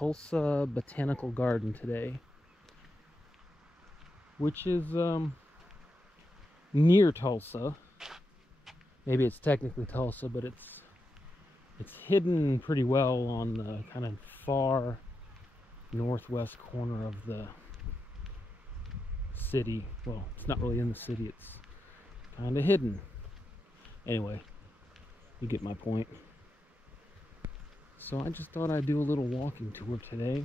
Tulsa Botanical Garden today, which is near Tulsa. Maybe it's technically Tulsa, but it's hidden pretty well on the kind of far northwest corner of the city. Well, it's not really in the city, it's kind of hidden. Anyway, you get my point. So I just thought I'd do a little walking tour today.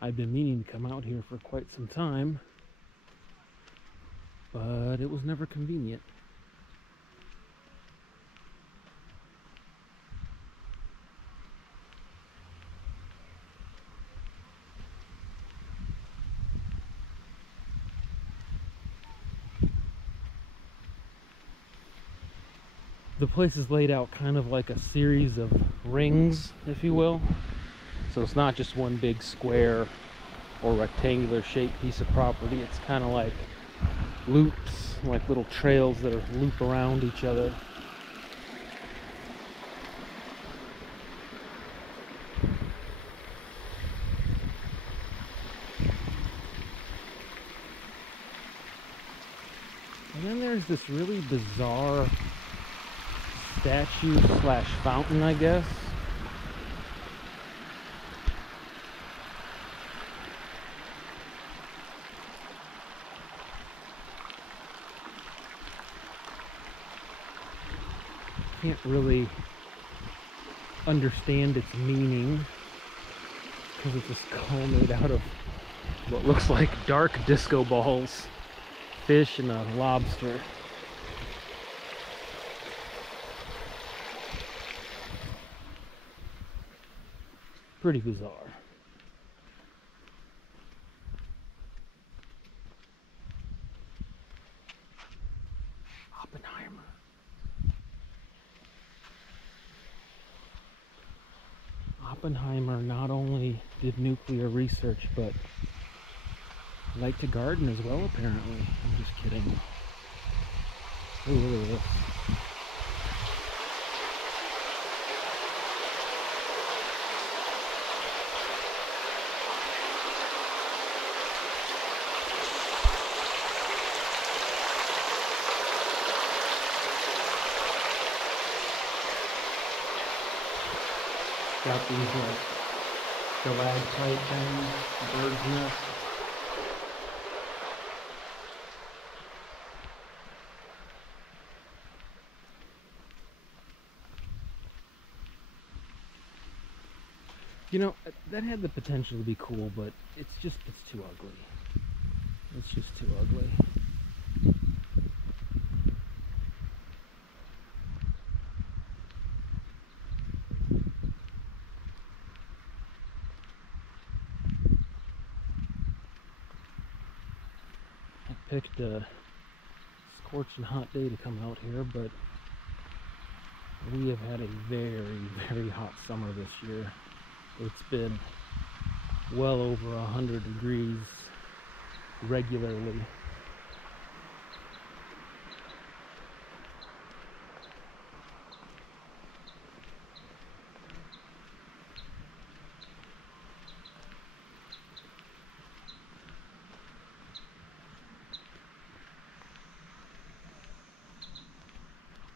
I've been meaning to come out here for quite some time, but it was never convenient. The place is laid out kind of like a series of rings, if you will. So it's not just one big square or rectangular shaped piece of property. It's kind of like loops, like little trails that are loop around each other. And then there's this really bizarre statue slash fountain, I guess. Can't really understand its meaning because it's a skull made out of what looks like dark disco balls, fish, and a lobster. Pretty bizarre. Oppenheimer not only did nuclear research, but liked to garden as well, apparently. I'm just kidding. Oh, look at this. Got these stalactite things, bird's nest. You know, that had the potential to be cool, but it's too ugly. It's just too ugly. Picked a scorching hot day to come out here, but we have had a very, very hot summer this year. It's been well over 100 degrees regularly.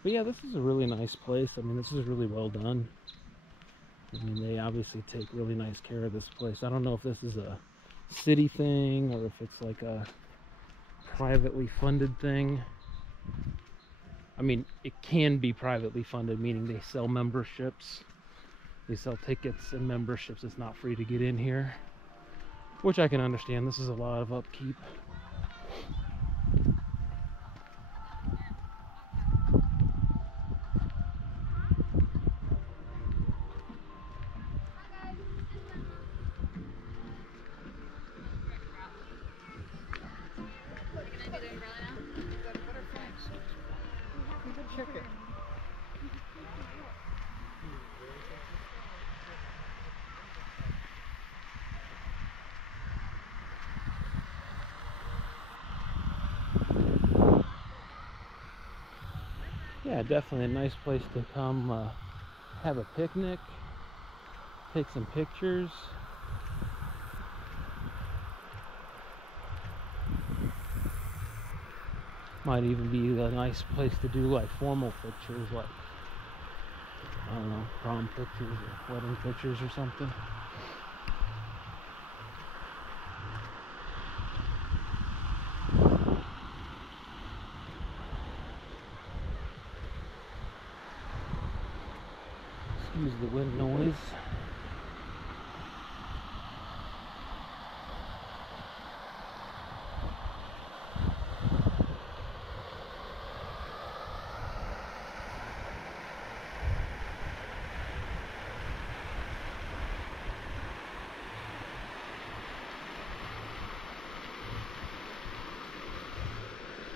But yeah, this is a really nice place. I mean, this is really well done. I mean, they obviously take really nice care of this place. I don't know if this is a city thing or if it's like a privately funded thing. I mean, it can be privately funded, meaning they sell memberships. They sell tickets and memberships. It's not free to get in here, which I can understand. This is a lot of upkeep. Yeah, definitely a nice place to come have a picnic, take some pictures. Might even be a nice place to do like formal pictures, like, I don't know, prom pictures or wedding pictures or something. Excuse the wind noise.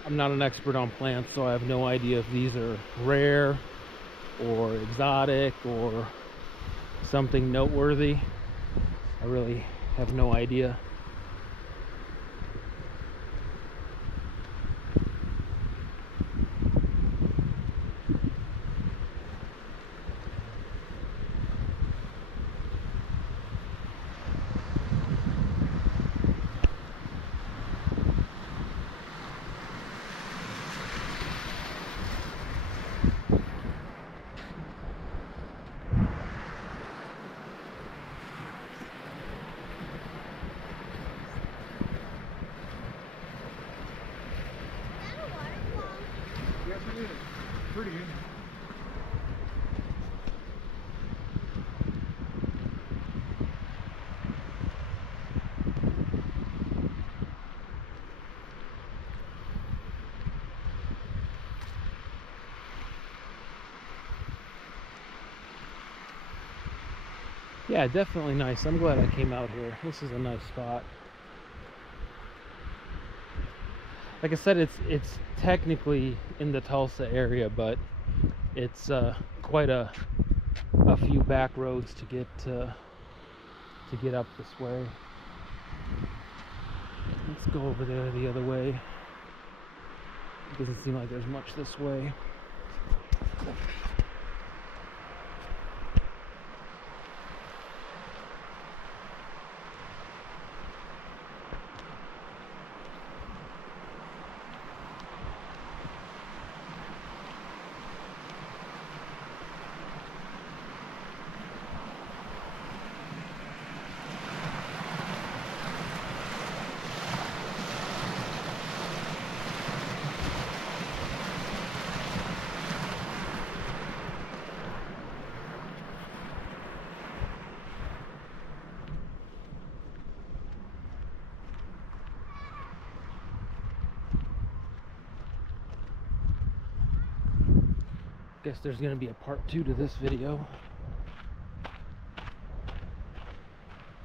I'm not an expert on plants, so I have no idea if these are rare or exotic or something noteworthy. I really have no idea. Yes, it is. Pretty, isn't it? Yeah, definitely nice. I'm glad I came out here. This is a nice spot. Like I said, it's technically in the Tulsa area, but it's quite a few back roads to get up this way. Let's go over there the other way. It doesn't seem like there's much this way. Guess there's gonna be a part 2 to this video.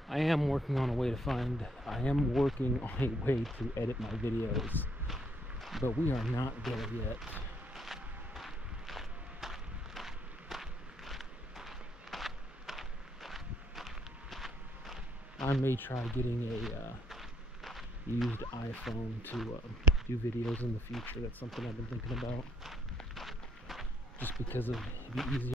I am working on a way to edit my videos, but we are not there yet. I may try getting a used iPhone to do videos in the future. That's something I've been thinking about, just because it'd be easier